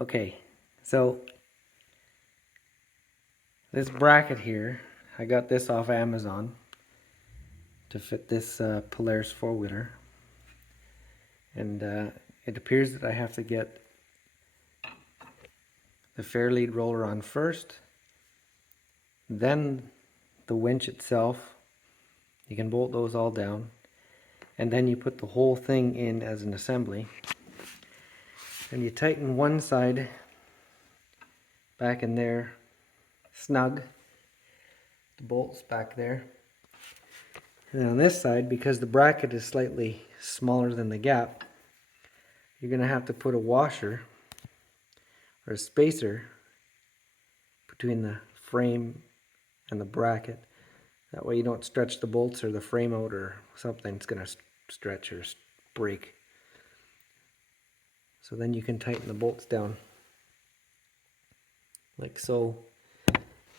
Okay, so this bracket here, I got this off Amazon to fit this Polaris four-wheeler, and it appears that I have to get the fair lead roller on first, then the winch itself. You can bolt those all down, and then you put the whole thing in as an assembly, and you tighten one side back in there snug, the bolts back there, and on this side, because the bracket is slightly smaller than the gap, you're going to have to put a washer or a spacer between the frame and the bracket. That way you don't stretch the bolts or the frame out, or something's going to stretch or break. So then you can tighten the bolts down like so, and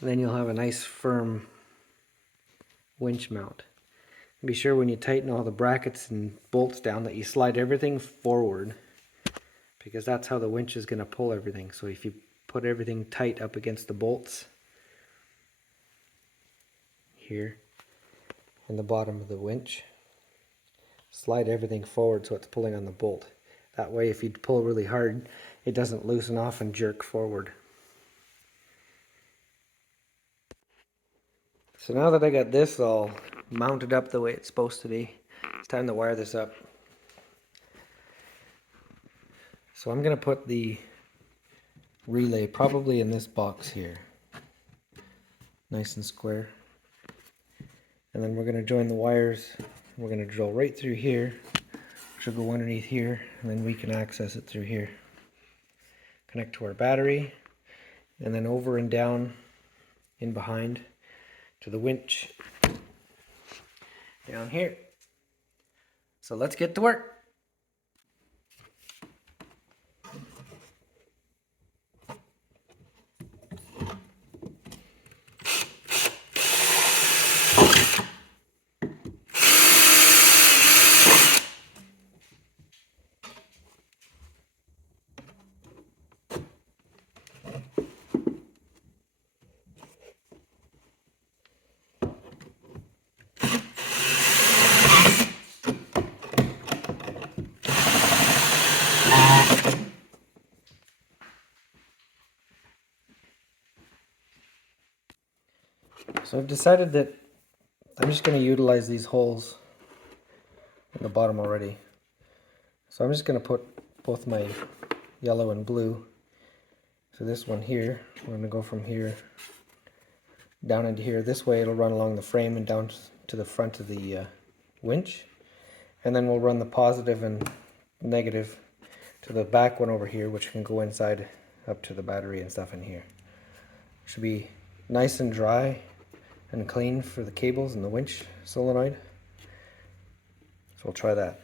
then you'll have a nice firm winch mount. Be sure when you tighten all the brackets and bolts down that you slide everything forward, because that's how the winch is going to pull everything. So if you put everything tight up against the bolts here in the bottom of the winch, slide everything forward so it's pulling on the bolt. That way if you pull really hard, it doesn't loosen off and jerk forward. So now that I got this all mounted up the way it's supposed to be, it's time to wire this up. So I'm going to put the relay probably in this box here, nice and square, and then we're going to join the wires. We're going to drill right through here, which will go underneath here, and then we can access it through here, connect to our battery, and then over and down in behind to the winch down here. So let's get to work. So I've decided that I'm just going to utilize these holes in the bottom already. So I'm just going to put both my yellow and blue. So this one here, I'm going to go from here down into here. This way it'll run along the frame and down to the front of the winch. And then we'll run the positive and negative to the back one over here, which can go inside up to the battery and stuff in here. Should be nice and dry and clean for the cables and the winch solenoid. So we'll try that.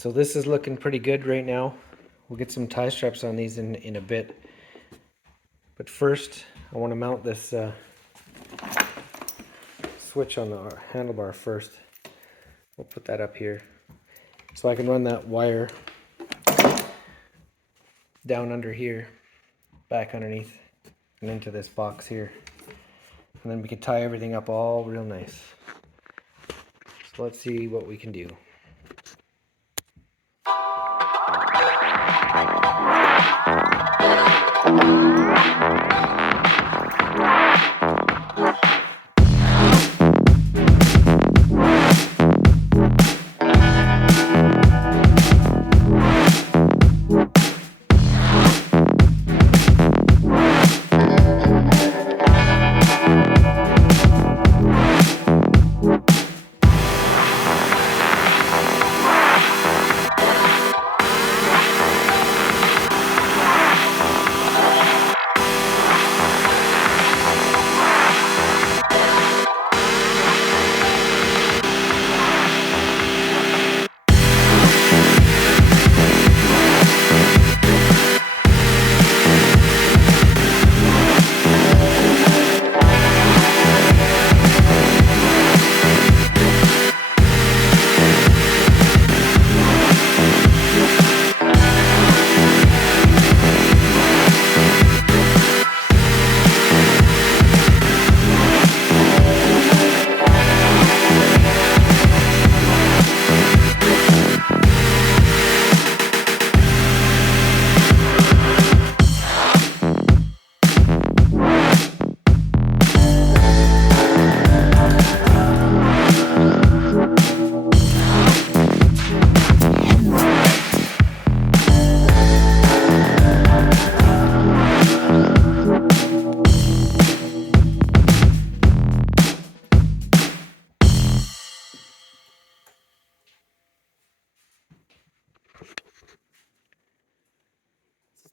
So this is looking pretty good right now. We'll get some tie straps on these in a bit. But first, I want to mount this switch on the handlebar first. We'll put that up here. So I can run that wire down under here, back underneath, and into this box here. And then we can tie everything up all real nice. So let's see what we can do.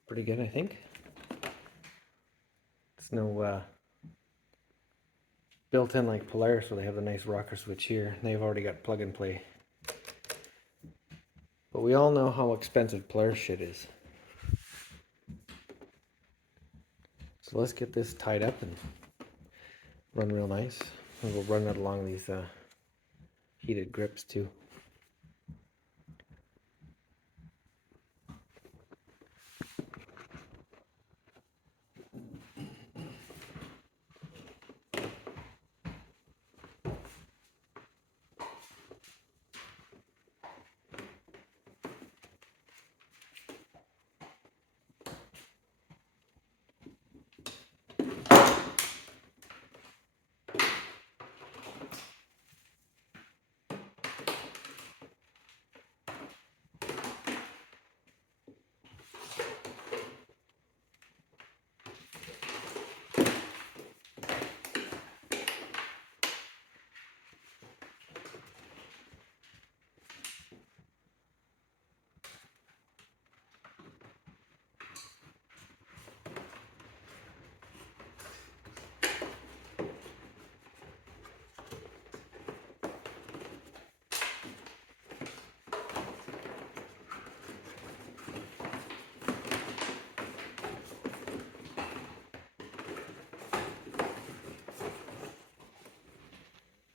Pretty good, I think. It's no built-in like Polaris, where they have the nice rocker switch here. They've already got plug and play. But we all know how expensive Polaris shit is. So let's get this tied up and run real nice. And we'll run that along these heated grips too.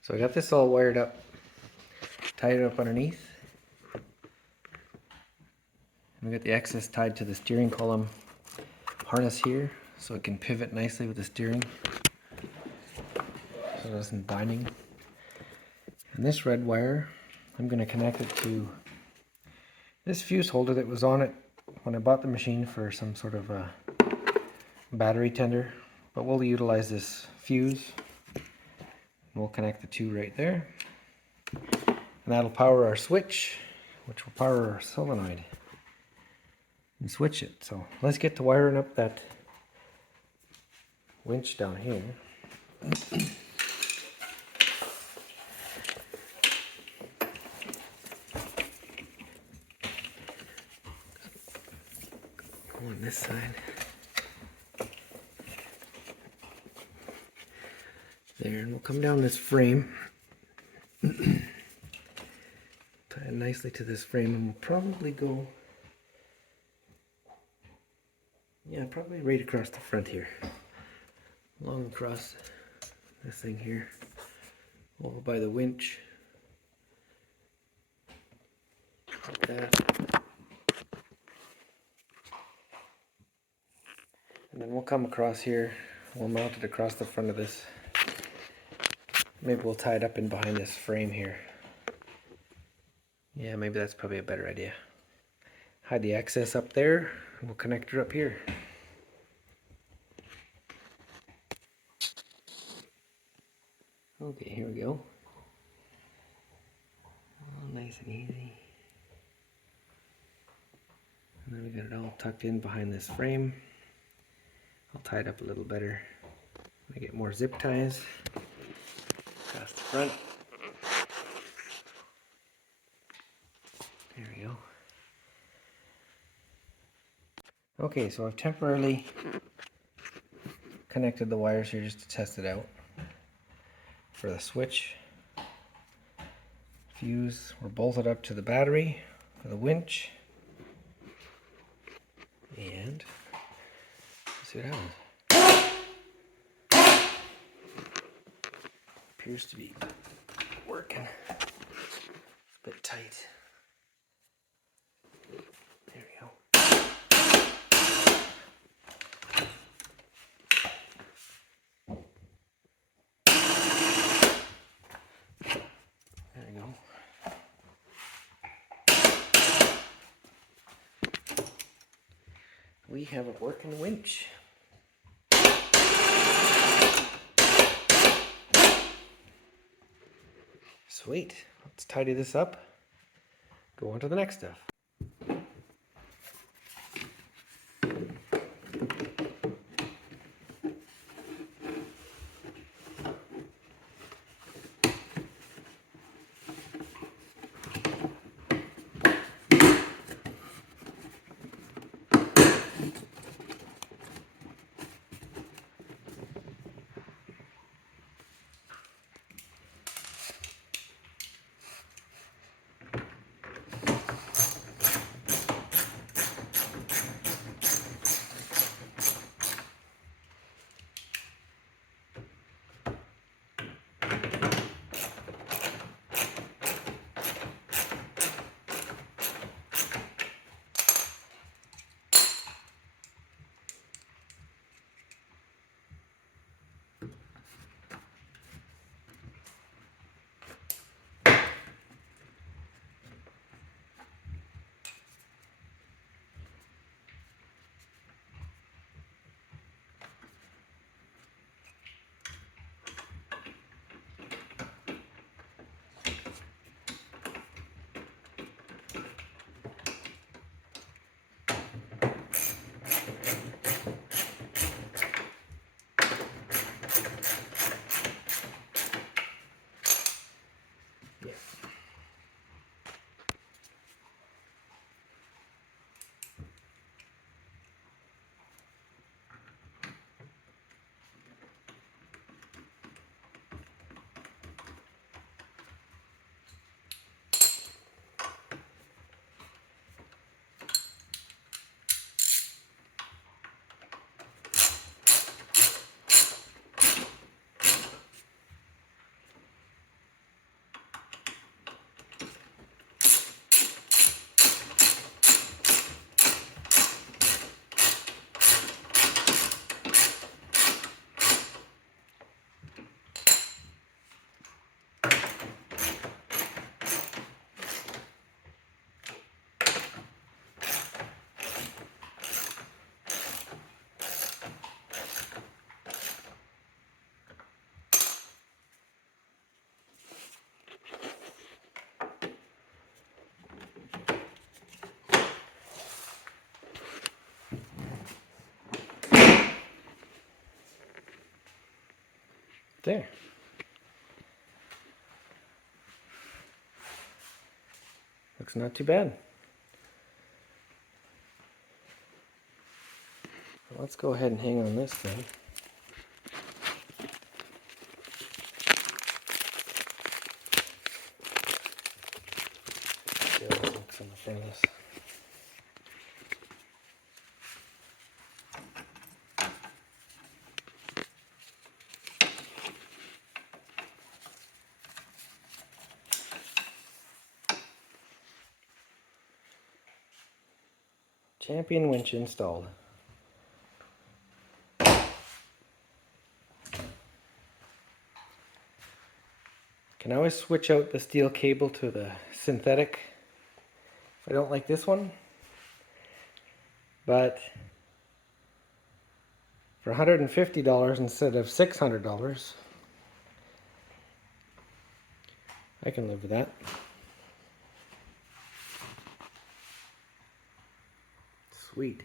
So I got this all wired up, tied it up underneath. And we got the excess tied to the steering column harness here, so it can pivot nicely with the steering, so it isn't binding. And this red wire, I'm going to connect it to this fuse holder that was on it when I bought the machine for some sort of a battery tender. But we'll utilize this fuse. We'll connect the two right there. And that'll power our switch, which will power our solenoid and switch it. So let's get to wiring up that winch down here. Go on this side. There, and we'll come down this frame, tighten nicely to this frame, and we'll probably go, yeah, probably right across the front here. Along across this thing here, over by the winch. Like that. And then we'll come across here, we'll mount it across the front of this. Maybe we'll tie it up in behind this frame here. Yeah, maybe that's probably a better idea. Hide the access up there, and we'll connect her up here. Okay, here we go. All nice and easy. And then we got it all tucked in behind this frame. I'll tie it up a little better. I get more zip ties across the front. There we go. Okay, so I've temporarily connected the wires here just to test it out. For the switch, fuse, we're bolted up to the battery for the winch. And let's see what happens. Appears to be working. It's a bit tight. There we go. There we go. We have a working winch. Sweet. Let's tidy this up. Go on to the next stuff. There. Looks not too bad. Let's go ahead and hang on this thing. Campion winch installed. Can always switch out the steel cable to the synthetic if I don't like this one. But for $150 instead of $600, I can live with that. Sweet.